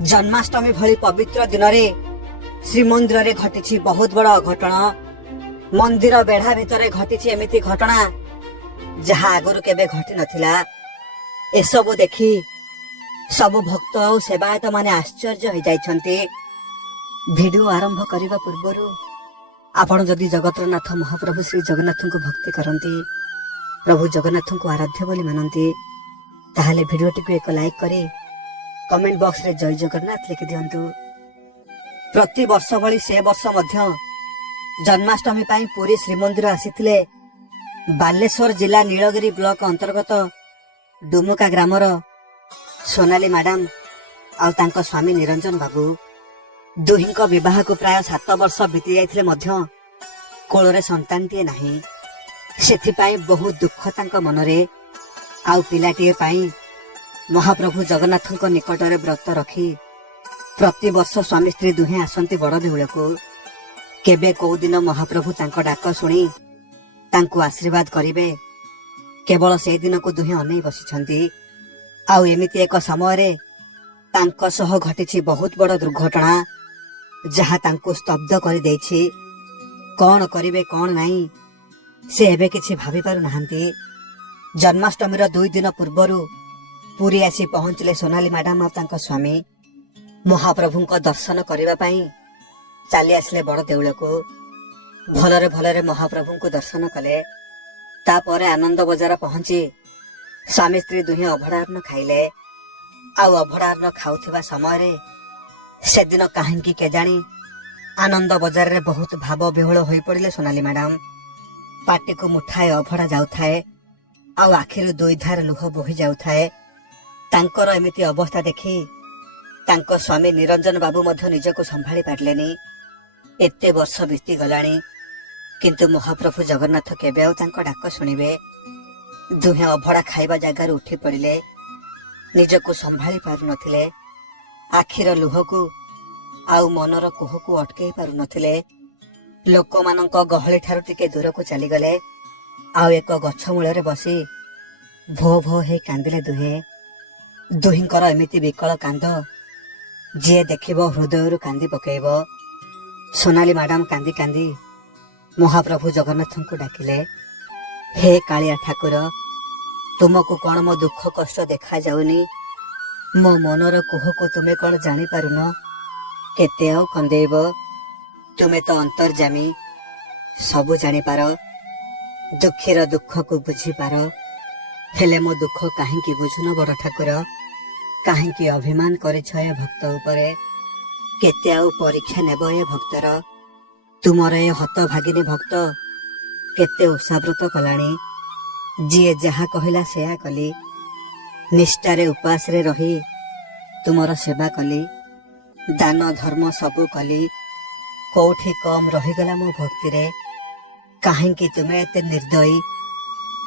जन्माष्टमी भली पवित्र दिन में श्रीमंदिर में घटी बहुत बड़ अघटन। मंदिर बेढ़ा भितर घटी एमती घटना जहाँ आगुरी केबे घटी नथिला। एसबु देखी सबु भक्त और सेवायत माने आश्चर्य हो जाइछन्ति। वीडियो आरंभ करने पूर्व आपण जदि जगतरनाथ महाप्रभु श्री जगन्नाथ को भक्ति करती, प्रभु जगन्नाथ को आराध्य बोली मानती, ताहले वीडियोटी को एक लाइक करी कमेंट बॉक्स रे जय जगन्नाथ लिखि दियंतु। प्रति वर्ष भली से वर्ष मध्य जन्माष्टमी पाई पुरी श्रीमंदिर आसीथिले बालेश्वर जिला नीलगिरी ब्लॉक अंतर्गत डुमुका ग्रामर सोनाली मैडम आउ तांको स्वामी निरंजन बाबू। दुहिंको विवाह को प्राय 7 वर्ष बीती जाइथिले मध्य कोଳରେ संतानटीए नाही। सेथिपाई बहुत दुख तांको मनरे। आउ पिलाटीए पाई महाप्रभु जगन्नाथ निकट में व्रत रखी प्रति वर्ष स्वामी स्त्री दुहे आसंती बड़ देउल को। केबे कौ दिन महाप्रभु तांको डाक शुणी तांको आशीर्वाद करिवे, केवल से दिन को दुहे अनै बसिछन्ति। आउ एमिति एक समय रे तांको सह घटिछि बहुत बड़ दुर्घटना जहाँ तांको स्तब्ध करि दैछि। कौन करिवे कौन नाही से एबे किछि भाबी पारु नाहंती। जन्माष्टमीर 2 दिन पूर्वरु पुरी आसी पहुंचले सोनाली मैडम और तांको स्वामी। महाप्रभुंको दर्शन करबा पई चली आसले बड़ देउल को। भलरे भलरे महाप्रभुंको दर्शन कले। तापरे आनंद बजार पहुंची स्वामी स्त्री दुहे अभड़ार्न खाइले। आउ अभड़ार्न खाउथिबा समय रे से दिन काहेकि केजाणी आनंद बजार रे बहुत भाव विह्वल होई पड़िले सोनाली मैडम। पाटी को मुठाए अभड़ा जाउथाए, आउ आखिर 2 धार लुह बोही जाउथाए। तांकर एमिति अवस्था देखी तांको स्वामी निरंजन बाबू मध्य निजको संभाली पारलेनी। एते वर्ष बीती गलानी, किंतु महाप्रभु जगन्नाथ केबे आउ तांको डाक शुणिबे। दुहे अभड़ा खाइबा जगार उठी पड़िले। निजको संभाली पारु नथिले। आखिर लुहकु आउ मनर कोहकु अटकेई पारु नथिले। लोकमानंको गहली ठारू टिके दूरको चली गले। आउ एक गछ मूଳରେ बसी भो भो हे कांदिले दुहे। दुहिंकर एमिति विकल कांद जे देखिबो हृदयरु कांदी पकेइबो। सोनाली मैडम कांदी कांदी महाप्रभु जगन्नाथंको डाकिले, हे कालिया ठाकुर, तुमको कौन मो दुख कष्ट देखा जाउनी? मो मनर कोहको तुमे कौन जानी पारुन? केते आउ कंदेइब? तुमे तो अंतर्जामी, सबु जानी पार। दुखीर दुख को बुझी पार। हेले मो दुख काहेकि बुझुन बड़ ठाकुर? काहेकि अभिमान करिछ ए भक्त उपरे? केते आउ परीक्षा नेब ए भक्तर? तुमर ए हत भागिनी भक्त केते ओसाव्रत कलाणी। जिए जहा कहिला सेया कली। निष्ठारे उपास रे रही तुमर सेवा कली। दान धर्म सबु कली। कोठी कम रहीगला मो भक्ति रे? काहेकि तुमे एते निर्दयी?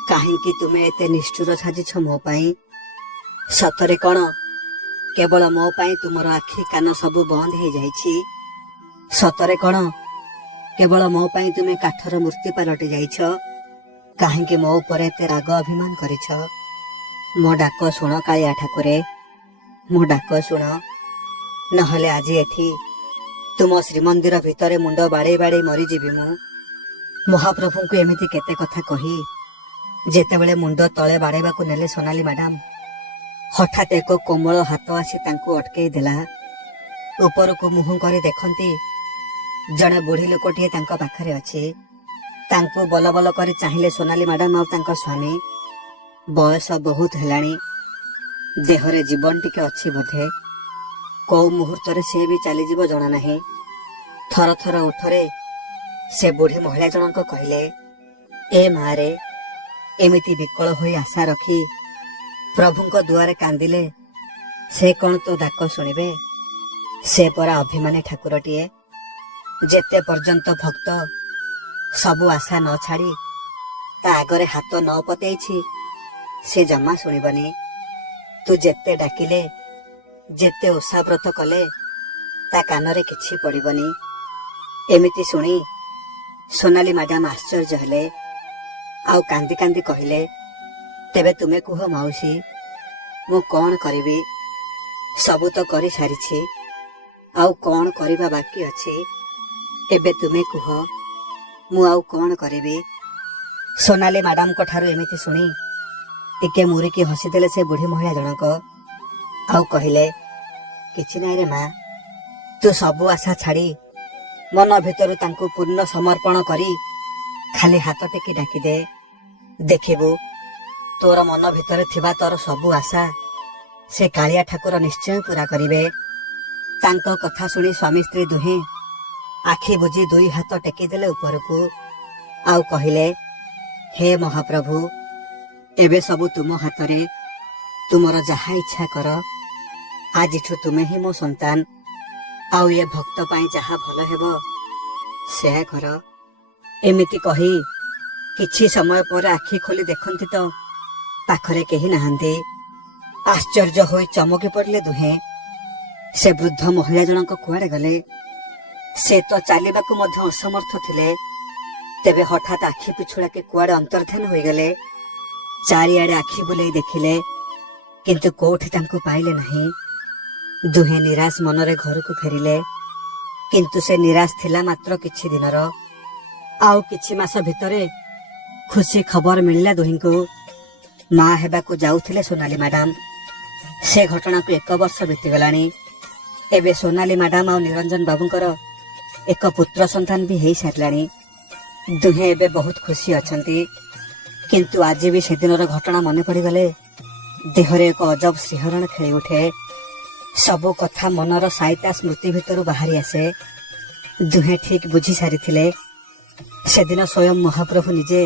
काहेकि तुमे एते निष्ठुर साजिछ मो पाई? सतरे कौन केवल मो पाई तुमर आखि कान सबु बंद हो जाइछि? सतरे कौन केवल मो पाई तुमे काठर मूर्ति पलटि जाइछ? काहेकि मो उपरे एते राग अभिमान करिछ? मो डाक शुण कालिया ठाकुरे, मो डाक शुण। नहले आज एठी तुम श्रीमंदिर भितरे मुंड बाड़े बाड़े मरीजीवि मु। महाप्रभु को एमिति केते कथा कही जेतेबेले मुंड तले बाड़ेबाकू नेले सोनाली मैडम, हठात एक कोमल हाथ आसी तांको अटकेई देला। उपरको मुह करी देखंती जड़े बुढ़ी लोकटिए तांको पाखरे अछि। तांको बल बल करी चाहिए सोनाली मैडम और तांको स्वामी। बयस बहुत हेलाणी, देहरे जीवन टिके अछि बोधे। कौ मुहूर्त से भी चली जीव जना नहीं। थर थर उठरे से बुढ़ी महिला जनक कहले, ए मारे, एमिति विकल होई आशा रखी प्रभुंको दुआरे कांदिले से कौन तो डाक शुणिबे? से परा अभिमानी ठाकुरटीए। जेते पर्यंत भक्त सबु आशा न छाड़ी ता आगरे हाथ न पतेइछि से जमा शुणिबनी। तू जेते डाकिले जेते ओसाव्रत कले ता कानरे किछि पड़िबनी। एमिति शुणी सोनाली मैडम आश्चर्य हेले। आउ कांदी कांदी कहले, तेबे तुमे कुह माउसी, मु कौन करिबी? ସବୁ ତ କରି ସାରିଛି, ଆଉ କଣ କରିବା ବାକି ଅଛି? ଏବେ ତୁମେ କୁହ, ମୁଁ ଆଉ କଣ କରିବି? ସୋନାଲି ମ୍ୟାଡାମଙ୍କ ଠାରୁ ଏମିତି ଶୁଣି ଟିକେ ମୁରିକି ହସିଦେଲେ ସେ ବୁଢୀ ମହିଳା ଜଣକ। ଆଉ କହିଲେ, କିଛି ନାହିଁ ରେ ମା, ତୁ ସବୁ ଆଶା ଛାଡି ମନ ଭିତରୁ ତାଙ୍କୁ ପୂର୍ଣ୍ଣ ସମର୍ପଣ କରି ଖାଲି ହାତ ଟେକି ଡାକିଦେ। ଦେଖିବୁ ତୋର ମନ ଭିତରେ ଥିବା ତୋର ସବୁ ଆଶା ସେ କାଳିଆ ଠାକୁର ନିଶ୍ଚୟ ପୂରା କରିବେ। ତାଙ୍କ କଥା ଶୁଣି ସ୍ୱାମୀ ସ୍ତ୍ରୀ ଦୁହେଁ ଆଖି ବୁଜି ଦୁଇ ହାତ ଟେକିଦେଲେ ଉପରକୁ। ଆଉ କହିଲେ, ହେ ମହାପ୍ରଭୁ, ଏବେ ସବୁ ତୁମ ହାତରେ, ତୁମର ଯାହା ଇଚ୍ଛା କର। ଆଜିଠୁ ତୁମେ ହିଁ ମୋ ସନ୍ତାନ, ଆଉ ଏ ଭକ୍ତ ପାଇଁ ଯାହା ଭଲ ହେବ ସେୟା କର। ଏମିତି କହି କିଛି ସମୟ ପରେ ଆଖି ଖୋଲି ଦେଖନ୍ତି ତ ପାଖରେ କେହି ନାହାନ୍ତି। ଆଶ୍ଚର୍ଯ୍ୟ ହୋଇ ଚମକି ପଡିଲେ ଦୁହେଁ। ସେ ବୃଦ୍ଧ ମହିଳା ଜଣକ କୁଆଡେ ଗଲେ? ସେ ତ ଚାଲିବାକୁ ମଧ୍ୟ ଅସମର୍ଥ ଥିଲେ, ତେବେ ହଠାତ୍ ଆଖି ପିଛୁଳାକେ କୁଆଡେ ଅନ୍ତର୍ଦ୍ଧାନ ହୋଇଗଲେ। ଚାରିଆଡେ ଆଖି ବୁଲେଇ ଦେଖିଲେ, କିନ୍ତୁ କୋଉଠି ତାଙ୍କୁ ପାଇଲେ ନାହିଁ। ଦୁହେଁ ନିରାଶ ମନରେ ଘରକୁ ଫେରିଲେ, କିନ୍ତୁ ସେ ନିରାଶ ଥିଲା ମାତ୍ର କିଛି ଦିନର। ଆଉ କିଛି ମାସ ଭିତରେ ଖୁସି ଖବର ମିଳିଲା ଦୁହିଁଙ୍କୁ। ମା ହେବାକୁ ଯାଉଥିଲେ ସୋନାଲି ମ୍ୟାଡାମ। ସେ ଘଟଣାକୁ 1 ବର୍ଷ ବିତିଗଲାଣି। ଏବେ ସୋନାଲି ମ୍ୟାଡାମ ଆଉ ନିରଞ୍ଜନ ବାବୁଙ୍କର ଏକ ପୁତ୍ର ସନ୍ତାନ ବି ହେଇ ସାରିଲାଣି। ଦୁହେଁ ଏବେ ବହୁତ ଖୁସି ଅଛନ୍ତି, କିନ୍ତୁ ଆଜି ବି ସେଦିନର ଘଟଣା ମନେ ପଡିଗଲେ ଦେହରେ ଏକ ଅଜବ ଶିହରଣ ଖେଳି ଉଠେ। ସବୁ କଥା ମନର ସାଇତା ସ୍ମୃତି ଭିତରୁ ବାହାରି ଆସେ। ଦୁହେଁ ଠିକ ବୁଝି ସାରିଥିଲେ, ସେଦିନ ସ୍ୱୟଂ ମହାପ୍ରଭୁ ନିଜେ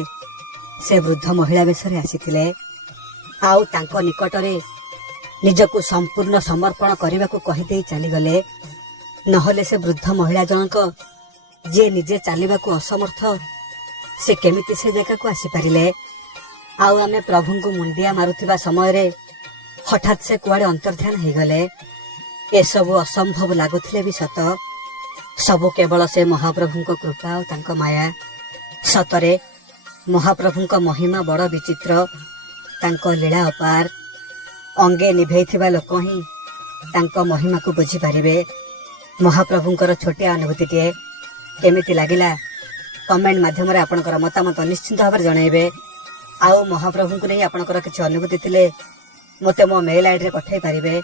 ସେ ବୃଦ୍ଧ ମହିଳା ବେଶରେ ଆସିଥିଲେ, ଆଉ ତାଙ୍କ ନିକଟରେ ନିଜକୁ ସମ୍ପୂର୍ଣ୍ଣ ସମର୍ପଣ କରିବାକୁ କହିଦେଇ ଚାଲିଗଲେ। ନହେଲେ ସେ ବୃଦ୍ଧ ମହିଳା ଜଣକ, ଯିଏ ନିଜେ ଚାଲିବାକୁ ଅସମର୍ଥ, ସେ କେମିତି ସେ ଜାଗାକୁ ଆସିପାରିଲେ? ଆଉ ଆମେ ପ୍ରଭୁଙ୍କୁ ମୁଣ୍ଡିଆ ମାରୁଥିବା ସମୟରେ ହଠାତ୍ ସେ କୁଆଡେ ଅନ୍ତର୍ଦ୍ଧାନ ହେଇଗଲେ। ଏସବୁ ଅସମ୍ଭବ ଲାଗୁଥିଲେ ବି ସତ, ସବୁ କେବଳ ସେ ମହାପ୍ରଭୁଙ୍କ କୃପା ଆଉ ତାଙ୍କ ମାୟା। ସତରେ ମହାପ୍ରଭୁଙ୍କ ମହିମା ବଡ ବିଚିତ୍ର, ତାଙ୍କ ଲୀଳା ଅପାର। ଅଙ୍ଗେ ନିଭେଇଥିବା ଲୋକ ହିଁ ତାଙ୍କ ମହିମାକୁ ବୁଝିପାରିବେ। ମହାପ୍ରଭୁଙ୍କର ଛୋଟିଆ ଅନୁଭୂତିଟିଏ କେମିତି ଲାଗିଲା କମେଣ୍ଟ ମାଧ୍ୟମରେ ଆପଣଙ୍କର ମତାମତ ନିଶ୍ଚିନ୍ତ ଭାବରେ ଜଣାଇବେ। ଆଉ ମହାପ୍ରଭୁଙ୍କୁ ନେଇ ଆପଣଙ୍କର କିଛି ଅନୁଭୂତି ଥିଲେ ମୋତେ ମୋ ମେଲ ଆଇଡିରେ ପଠାଇ ପାରିବେ।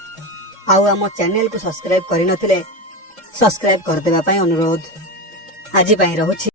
ଆଉ ଆମ ଚ୍ୟାନେଲକୁ ସବସ୍କ୍ରାଇବ କରିନଥିଲେ ସବସ୍କ୍ରାଇବ କରିଦେବା ପାଇଁ ଅନୁରୋଧ। ଆଜି ପାଇଁ ରହୁଛି।